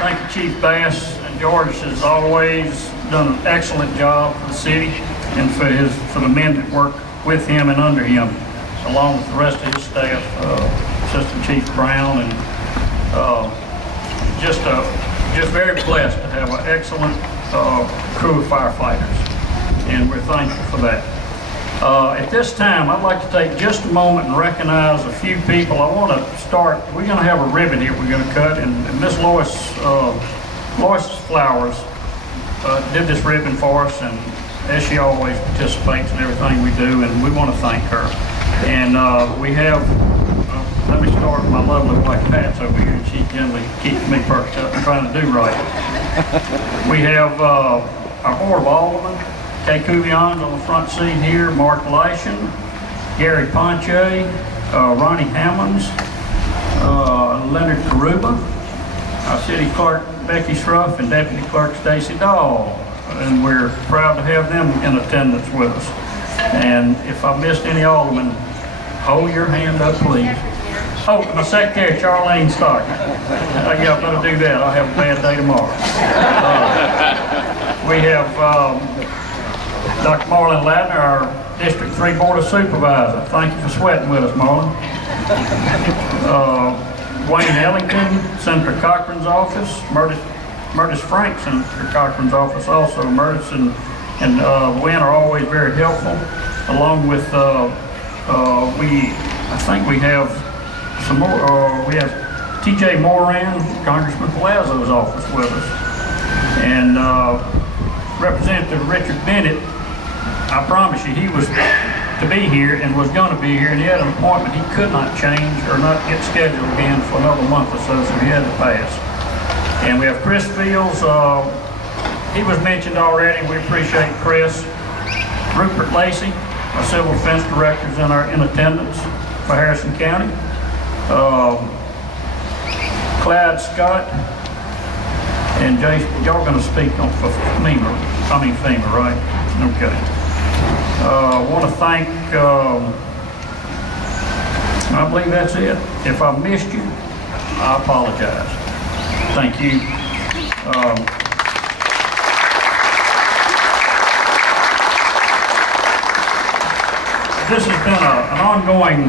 Thank you, Chief Bass. And George has always done an excellent job for the city and for the men that work with him and under him, along with the rest of his staff, Assistant Chief Brown, and just very blessed to have an excellent crew of firefighters, and we're thankful for that. At this time, I'd like to take just a moment and recognize a few people. I want to start, we're going to have a ribbon here we're going to cut, and Miss Lois Flowers did this ribbon for us, and as she always participates in everything we do, and we want to thank her. And we have, let me start with my lovely wife Pat's over here, and she generally keeps me perked up and trying to do right. We have our Board of Aldermen, Kay Couvillon's on the front seat here, Mark Lyshin, Gary Ponche, Ronnie Hammonds, Leonard Karuba, our City Clerk Becky Schruff, and Deputy Clerk Stacy Dahl. And we're proud to have them in attendance with us. And if I missed any aldermen, hold your hand up, please. Oh, my secretary, Charlene Stock. Yeah, I better do that. I'll have a bad day tomorrow. We have Dr. Marlon Ladner, our District 3 Board of Supervisors. Thank you for sweating with us, Marlon. Wayne Ellington, Senator Cochran's office. Murtis Frank, Senator Cochran's office also. Murtis and Wynn are always very helpful, along with, I think we have some more, we have T.J. Moran, Congressman Palazzo's office with us. And Representative Richard Bennett, I promise you, he was to be here and was going to be here, and he had an appointment he could not change or not get scheduled again for another month or so he had to pass. And we have Chris Fields, he was mentioned already, we appreciate Chris. Rupert Lacey, our Civil Defense Director, is in attendance for Harrison County. Clyde Scott, and Jason, y'all going to speak on FEMA, right? Okay. I want to thank, I believe that's it. If I missed you, I apologize. Thank you. This has been an ongoing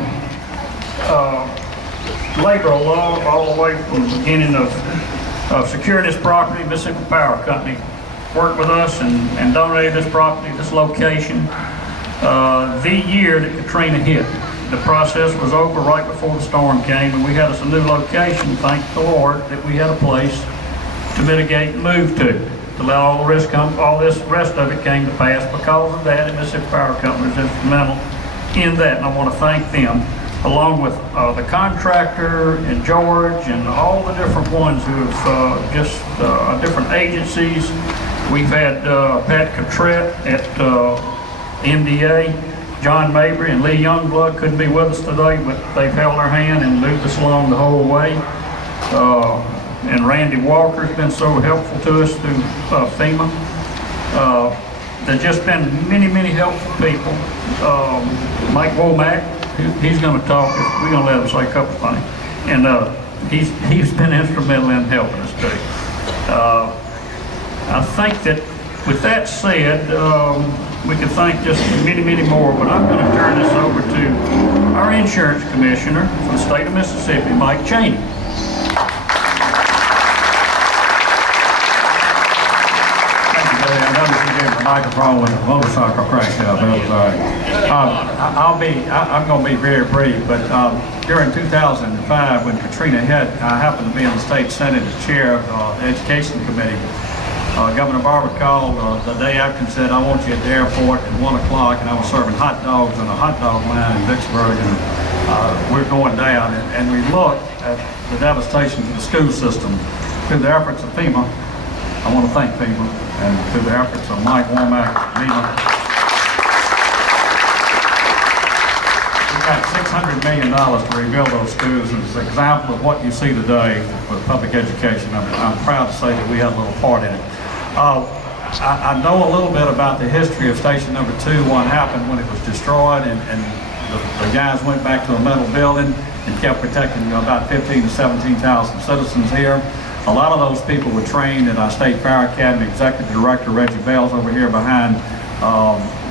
labor of love all the way from the beginning of securing this property. Mississippi Power Company worked with us and donated this property, this location, the year that Katrina hit. The process was over right before the storm came, and we had us a new location, thank the Lord, that we had a place to mitigate and move to let all the risk come, all this rest of it came to pass because of that, and Mississippi Power Company was instrumental in that, and I want to thank them, along with the contractor and George and all the different ones who have different agencies. We've had Pat Cotrette at MDA, John Mabry and Lee Youngblood couldn't be with us today, but they've held our hand and moved us along the whole way. And Randy Walker's been so helpful to us through FEMA. There's just been many, many helpful people. Mike Womack, he's going to talk. We're going to let him say a couple things. And he's been instrumental in helping us too. I think that with that said, we can thank just many, many more, but I'm going to turn this over to our insurance commissioner for the state of Mississippi, Mike Cheney. Microphone with a motorcycle crash out. I'm going to be very brief, but during 2005, when Katrina hit, I happened to be in the state senate as chair of the education committee. Governor Barber called the day after and said, "I want you at the airport at 1 o'clock," and I was serving hot dogs in a hot dog line in Vicksburg, and we're going down, and we looked at the devastation to the school system. Through the efforts of FEMA, I want to thank FEMA, and through the efforts of Mike Womack, Nina, we've got $600 million to rebuild those schools, and it's an example of what you see today with public education. I'm proud to say that we had a little part in it. I know a little bit about the history of Station Number 2, what happened when it was destroyed, and the guys went back to a metal building and kept protecting about 15,000 to 17,000 citizens here. A lot of those people were trained at our State Fire Academy. Executive Director Reggie Bell's over here behind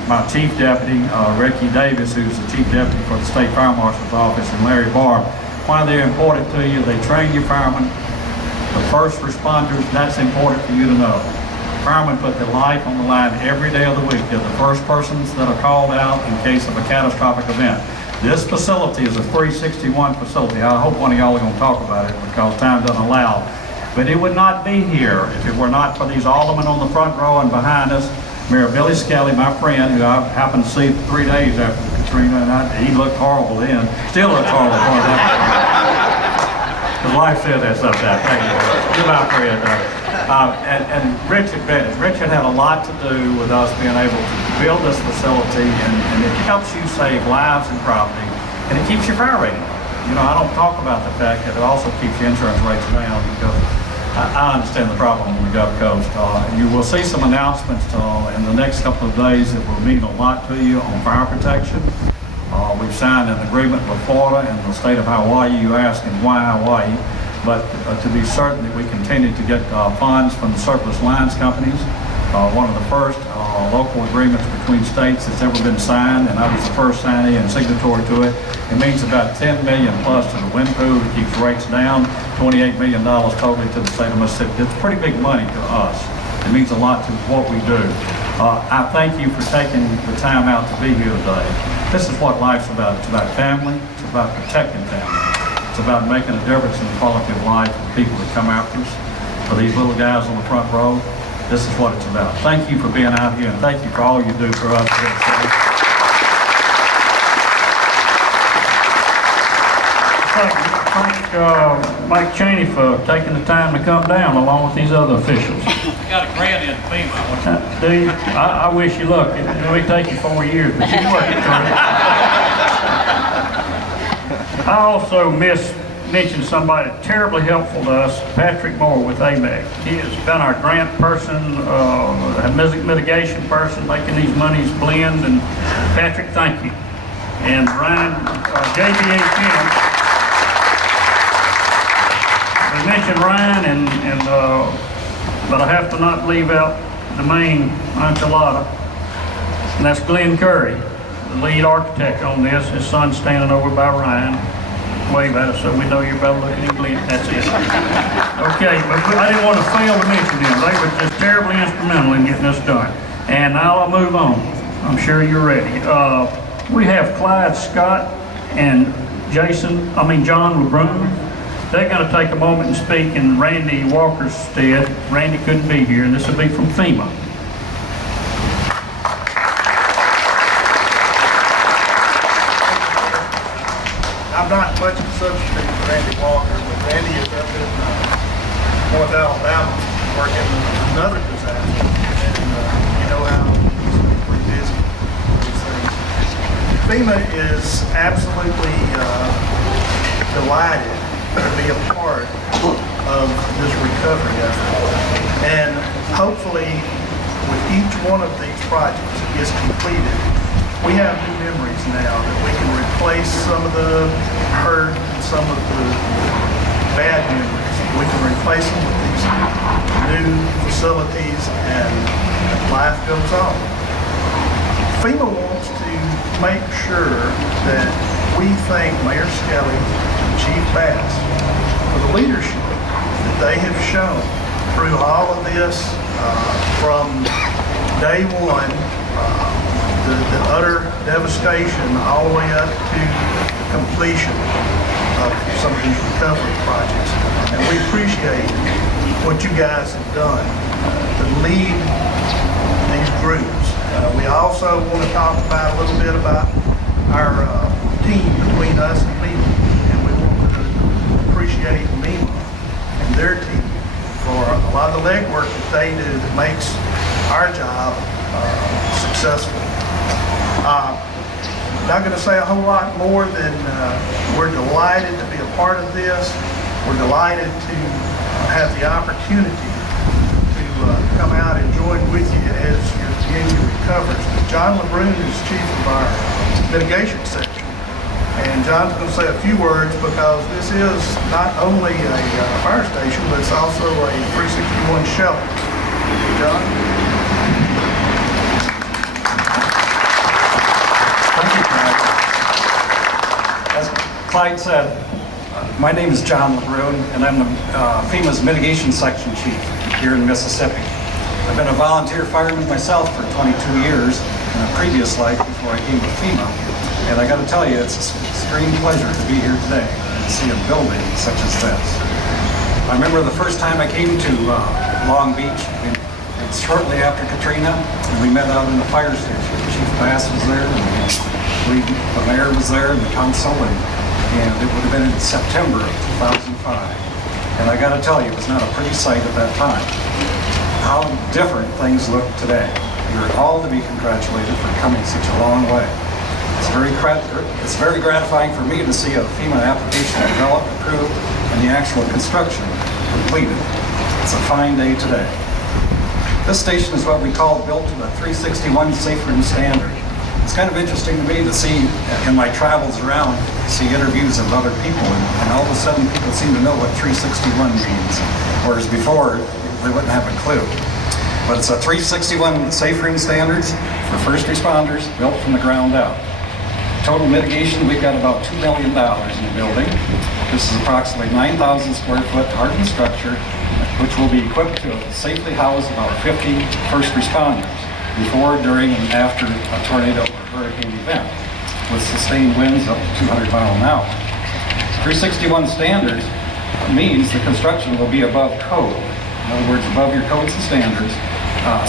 my Chief Deputy, Ricky Davis, who's the Chief Deputy for the State Fire Marshal's Office, and Larry Barr. Why they're important to you, they train your firemen, the first responders. That's important for you to know. Firemen put their life on the line every day of the week. They're the first persons that are called out in case of a catastrophic event. This facility is a 361 facility. I hope one of y'all are going to talk about it because time doesn't allow. But it would not be here if it were not for these aldermen on the front row and behind us. Mayor Billy Skelly, my friend, who I happened to see 3 days after Katrina, and he looked horrible then. Still looks horrible for that. His wife said that sometimes. Thank you. You're my friend. And Richard Bennett. Richard had a lot to do with us being able to build this facility, and it helps you save lives and property, and it keeps your fire rating up. You know, I don't talk about the fact that it also keeps your insurance rates down because I understand the problem on the Gulf Coast. You will see some announcements in the next couple of days that will mean a lot to you on fire protection. We've signed an agreement with Florida and the state of Hawaii. You asking why Hawaii? But to be certain that we continue to get funds from the surplus lines companies. One of the first local agreements between states that's ever been signed, and I was the first signee and signatory to it. It means about $10 million plus to the wind pool. It keeps rates down. $28 million totally to the state of Mississippi. It's pretty big money to us. It means a lot to what we do. I thank you for taking the time out to be here today. This is what life's about. It's about family. It's about protecting family. It's about making a difference in the quality of life of the people that come after us. For these little guys on the front row, this is what it's about. Thank you for being out here, and thank you for all you do for us. Thank Mike Cheney for taking the time to come down along with these other officials. I got a grant in FEMA. Do you? I wish you luck. It may take you 4 years, but you work it through. I also mention somebody terribly helpful to us, Patrick Moore with AMEC. He has been our grant person, mitigation person, making these monies blend. And Patrick, thank you. And Ryan, JBA Kim. We mentioned Ryan, but I have to not leave out the main enchilada, and that's Glenn Curry, the lead architect on this. His son's standing over by Ryan. Wave at us so we know you're better looking than Glenn. That's it. Okay, but I didn't want to fail to mention them. They were just terribly instrumental in getting this done. And now I'll move on. I'm sure you're ready. We have Clyde Scott and John LeBrun. They're going to take a moment and speak in Randy Walker's stead. Randy couldn't be here, and this will be from FEMA. I'm not much of a substitute for Randy Walker, but Randy is up in North Alabama working another disaster, and you know how he's pretty busy with these things. FEMA is absolutely delighted to be a part of this recovery effort, and hopefully with each one of these projects is completed, we have new memories now that we can replace some of the hurt and some of the bad memories. We can replace them with these new facilities, and life goes on. FEMA wants to make sure that we thank Mayor Skelly and Chief Bass for the leadership that they have shown through all of this from day one. The utter devastation all the way up to the completion of some of these recovery projects. And we appreciate what you guys have done to lead these groups. We also want to talk about a little bit about our team between us and MEMA. And we want to appreciate MEMA and their team for a lot of the legwork that they do that makes our job successful. Not going to say a whole lot more than we're delighted to be a part of this. We're delighted to have the opportunity to come out and join with you as your community recovers. John LeBrun is chief of our mitigation section, And John's going to say a few words because this is not only a fire station, but it's also a 361 shelter. John? Thank you, Clyde. As Clyde said, my name is John LeBrun, and I'm the FEMA's Mitigation Section Chief here in Mississippi. I've been a volunteer fireman myself for 22 years in a previous life before I came to FEMA. And I got to tell you, it's an extreme pleasure to be here today and see a building such as this. I remember the first time I came to Long Beach, it was shortly after Katrina, and we met out in the fire station. Chief Bass was there, and the mayor was there, and the council, and it would have been in September of 2005. And I got to tell you, it was not a pretty sight at that time. How different things look today. You're all to be congratulated for coming such a long way. It's very gratifying for me to see a FEMA application developed, approved, and the actual construction completed. It's a fine day today. This station is what we call built to the 361 safe room standard. It's kind of interesting to me to see in my travels around, see interviews of other people, and all of a sudden people seem to know what 361 means, whereas before they wouldn't have a clue. But it's a 361 safe room standards for first responders, built from the ground up. Total mitigation, we've got about $2 million in the building. This is approximately 9,000 square foot hardened structure, which will be equipped to safely house about 50 first responders before, during, and after a tornado or hurricane event, with sustained winds up to 200 miles an hour. 361 standards means the construction will be above code. In other words, above your codes and standards,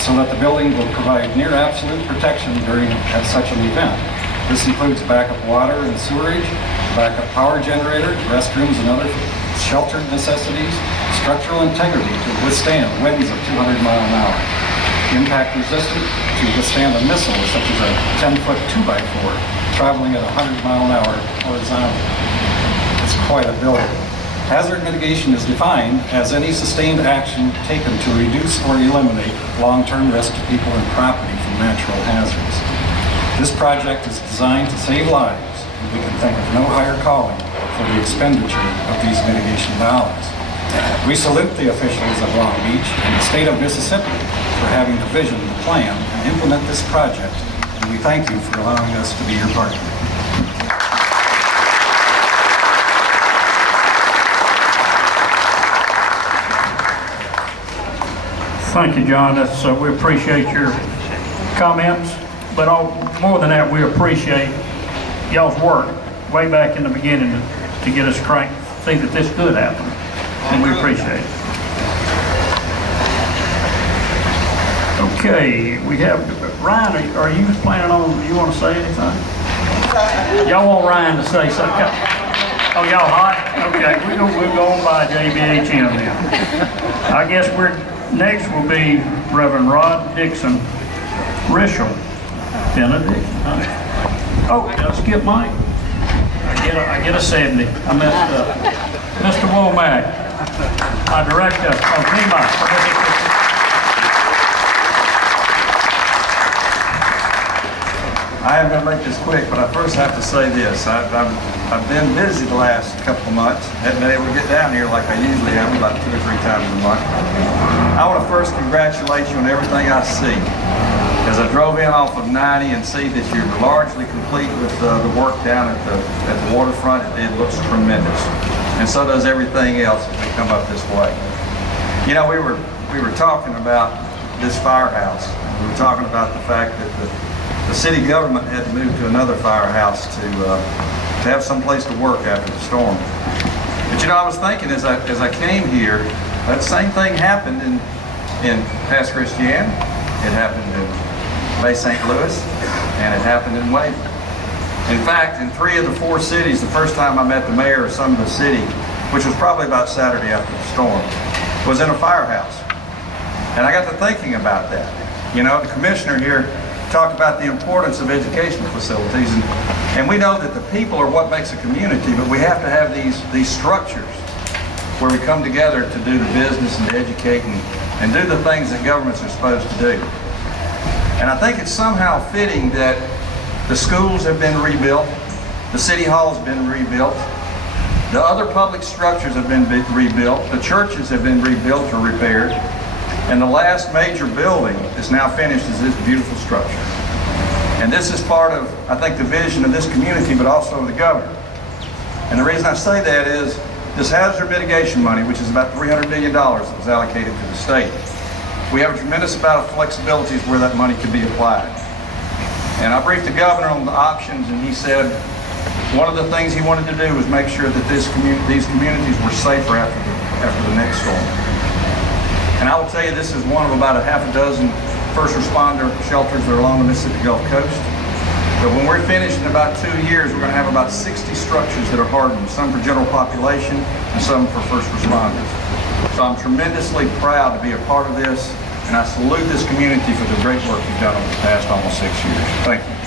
so that the building will provide near absolute protection during such an event. This includes backup water and sewerage, backup power generators, restrooms, and other sheltered necessities, structural integrity to withstand winds of 200 miles an hour, impact resistant to withstand a missile such as a 10-foot 2x4 traveling at 100 miles an hour horizontally. It's quite a building. Hazard mitigation is defined as any sustained action taken to reduce or eliminate long-term risk to people and property from natural hazards. This project is designed to save lives, and we can think of no higher calling for the expenditure of these mitigation dollars. We salute the officials of Long Beach and the state of Mississippi for having the vision to plan and implement this project, and we thank you for allowing us to be your partner. Thank you, John. We appreciate your comments, but more than that, we appreciate y'all's work way back in the beginning to get us cranked, see that this could happen, and we appreciate it. Okay, we have Ryan. Are you planning on? You want to say anything? Y'all want Ryan to say something? Oh, y'all hot? Okay, we're going by JBHM now. I guess next will be Reverend Rod Dixon Rishel. Benedict. Oh, did I skip Mike? I get a 70. I messed up. Mr. Womack, our director of FEMA. I am going to make this quick, but I first have to say this. I've been busy the last couple of months. Haven't been able to get down here like I usually am, about 2 or 3 times a month. I want to first congratulate you on everything I see. As I drove in off of 90 and see that you're largely complete with the work down at the waterfront, it looks tremendous. And so does everything else as we come up this way. You know, we were talking about this firehouse. We were talking about the fact that the city government had to move to another firehouse to have some place to work after the storm. But you know, I was thinking as I came here, that same thing happened in Pass Christian. It happened in Bay St. Louis, and it happened in Waverly. In fact, in 3 of the 4 cities, the first time I met the mayor of some of the city, which was probably about Saturday after the storm, was in a firehouse. And I got to thinking about that. You know, the commissioner here talked about the importance of educational facilities, and we know that the people are what makes a community, but we have to have these structures where we come together to do the business and to educate and do the things that governments are supposed to do. And I think it's somehow fitting that the schools have been rebuilt, The city hall has been rebuilt. The other public structures have been rebuilt. The churches have been rebuilt or repaired. And the last major building is now finished is this beautiful structure. And this is part of, I think, the vision of this community, but also of the governor. And the reason I say that is this hazard mitigation money, which is about $300 million that was allocated to the state. We have a tremendous amount of flexibilities where that money can be applied. And I briefed the governor on the options, and he said one of the things he wanted to do was make sure that these communities were safer after the next storm. And I will tell you, this is one of about a half a dozen first responder shelters that are along the Mississippi Gulf Coast. But when we're finished in about 2 years, we're going to have about 60 structures that are hardened, some for general population and some for first responders. So I'm tremendously proud to be a part of this, and I salute this community for the great work you've done over the past almost 6 years. Thank you.